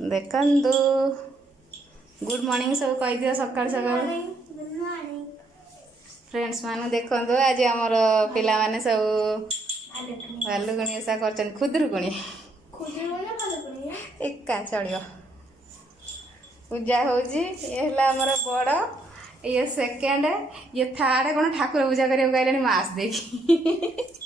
देखंतु good morning सब कही दियो सकाळ सकाळ फ्रेंड्स माने देखंतु आज हमर पिला माने सब भालुगणी ओसा करछन खुदरुगणी एका चलियो पूजा होजी ये हला हमर बड़ ये सेकेंड ये थर्ड कोन ठाकुर पूजा करियो गइलेनी मास देखी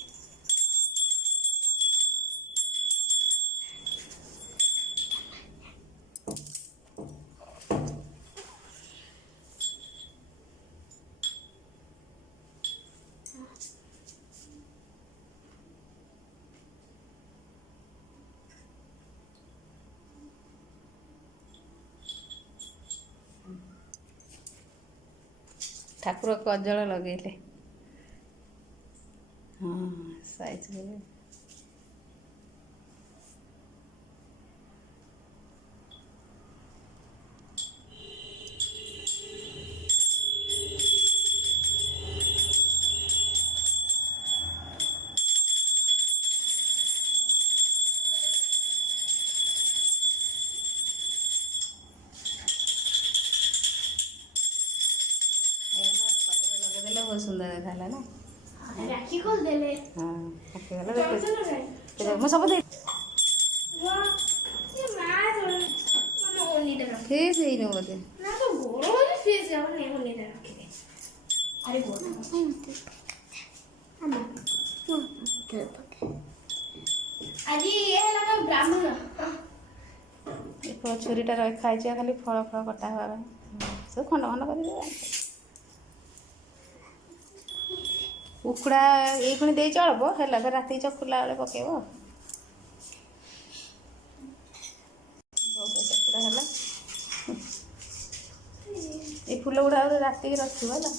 ठाकुर कजल लगेले हाँ साइज करे बहुत सुंदर देखला ना राखी खोल देले हां राखी वाला देखो मु सब दे वाह ये मां जोड़ मम्मा ओनी दे रखे फेस ही न बोले ना तो गोरो वाली फेस है और नहीं ओनी दे रखे अरे बोल अम्मा आज ये लगा ब्राह्मण ये छुरीटा रख खाइ छ खाली फळ फळ कटा हवा सब खंड खंड कर दे उखुड़ा ये खुणी दे चलबो हैला फिर राती चकुला वाले पकेबो भोग चकुला हैला ये फूल गुड़ा राती के रखिबो ना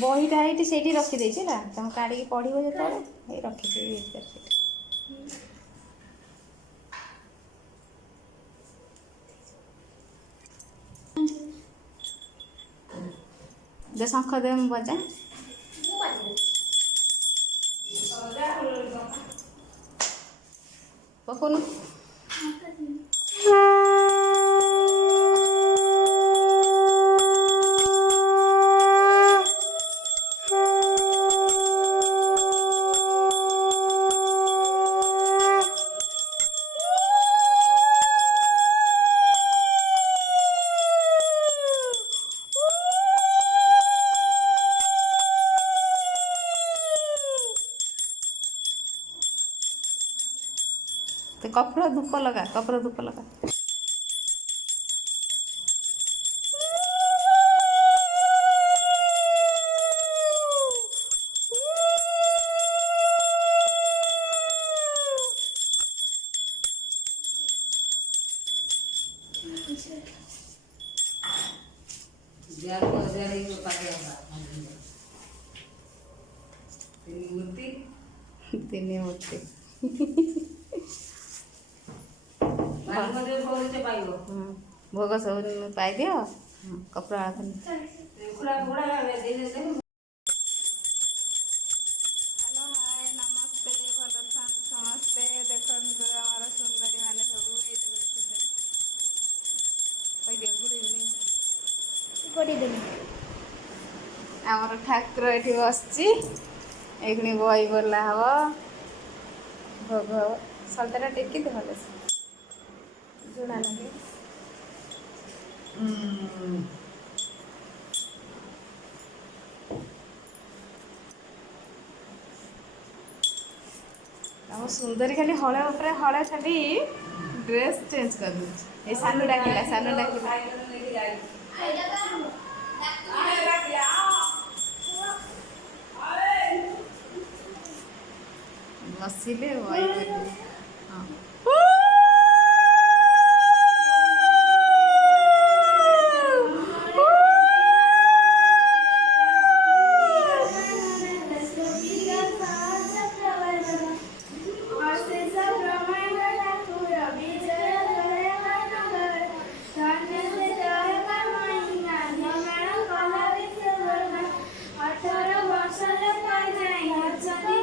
बहीटा एठी सेठी रखि देछि ना तुम काढी के पढिबो जे तोरे ए रखि देबी इधर से जे शंख दे बजा पकोनु तो कपड़ा धूप लगा कपड़ा धूप लगा तीन मूर्ति भोग सब पाई दियो कपड़ा हेलो हाय नमस्ते भल था समस्ते देखो आम सुंदरी मैंने सब सुंदर गुड इवनिंग आमर ठाकुर ये बसची ये बही बोला हम भोग सलता टेकी दे भले जुड़ा लगे आम सुंदरी खाली हले उपरे हले खाली ड्रेस चेंज कर दूँ सानू डाकिला बसिले हाँ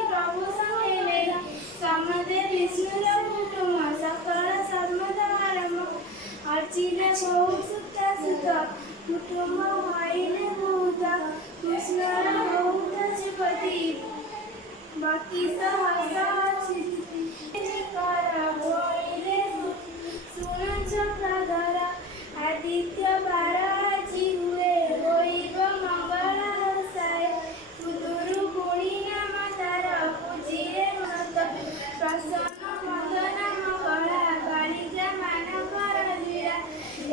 प्रभु संगे समदे विष्णु कुटुंब होइले बहुत कृष्णर बहुत जपति बाकी सहसाची कर होइले सुन चक्रधरा आदित्य बाराजी हुए होइब मंगल हसाय कुदुरु गुणी नाम तार पूजिरे मत प्रसन्न मदन मंगला बाणिज्य मानकर लीला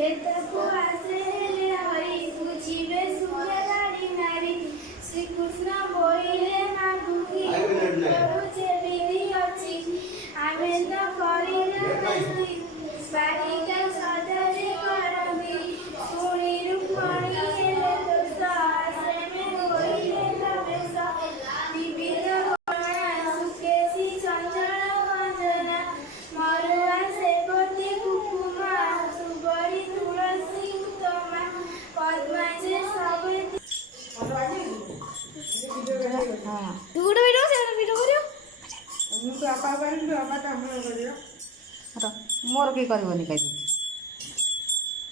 एतको आसे हेले हरि बुझिबे सुखदारी नारी श्रीकृष्ण बोइले ना दुखी करुचे विधि अछि आमेन करिले बसुई बालिका सदारे करबी सुनी रुक्मणी हेले दोष आश्रमे होइले प्रवेश विविध वर्णा सुकेशी चंचल वंदना मरुआ सेवती कुकुमा सुबरी तुलसी उत्तमा पद्माजे सबती हाँ दुगुड़ा वीडियो से वीडियो करियो र मोर के करबनी कहि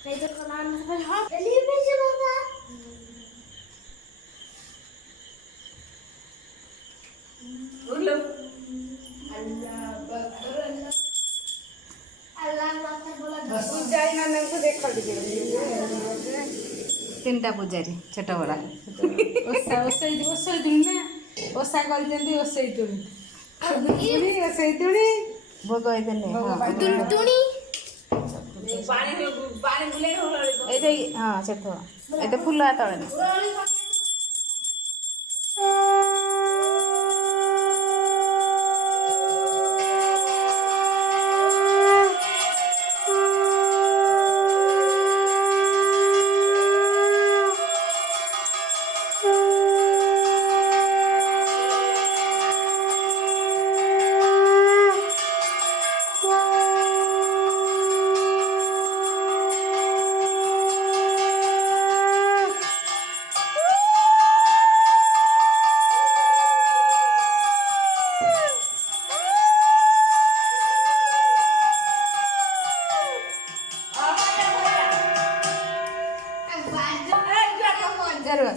नहीं तो कलाम से हां चलिए भेजे बाबा बोलो अल्लाह अल्लाह बोला पूजारी ମାନଙ୍କୁ ଦେଖ ଟିକେ ତିନିଟା ପୂଜାରୀ ଛୋଟ ବଡ଼ ଓଷା ଓଷେଇ ଦିନ ନା ଓଷା କରିଛନ୍ତି ଓଷେଇ ତୁଣି ଓଷେଇ ତୁଣି ଭୋଗ ହେଇଦେଲେ तुणी ଏଇଟା ହଁ ସେଠ ଏଇଟା ଫୁଲ ତଳେ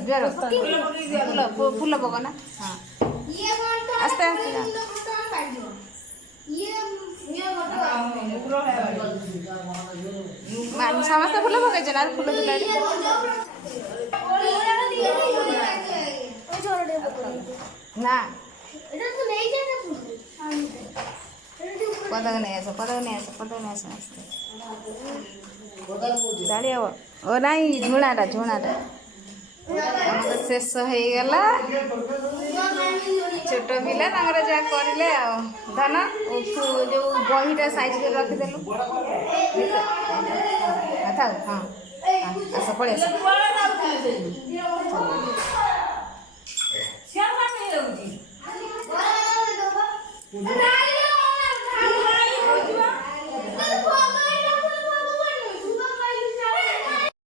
ଜ୍ୱର ଫୁଲ ପକ ନା ହଁ ये कौन तो आस्ते आस्ते जा। ସମସ୍ତେ ଫୁଲ ପକେଇଛ ନା ଫୁଲ ତୁଲାରେ ନା ପଦକ ନେଇ ଆସ ପଦକ ନେଇ ଆସ ପଦକ ନେଇ ଆସ ଆସ୍ତେ ଗାଡ଼ି ହବ ଓ ନାଇଁ ଝୁଣାଟା ଝୁଣାଟା ଆମର ଶେଷ ହେଇଗଲା ଛୋଟ ପିଲା ତାଙ୍କର ଯାହା କରିଲେ ଆଉ ଧନ ଯେଉଁ ବହିଟା ସାଇଜ୍ କରି ରଖିଦେଲୁ ଥାଉ ହଁ ଆସ ପଳେଇ ଆସ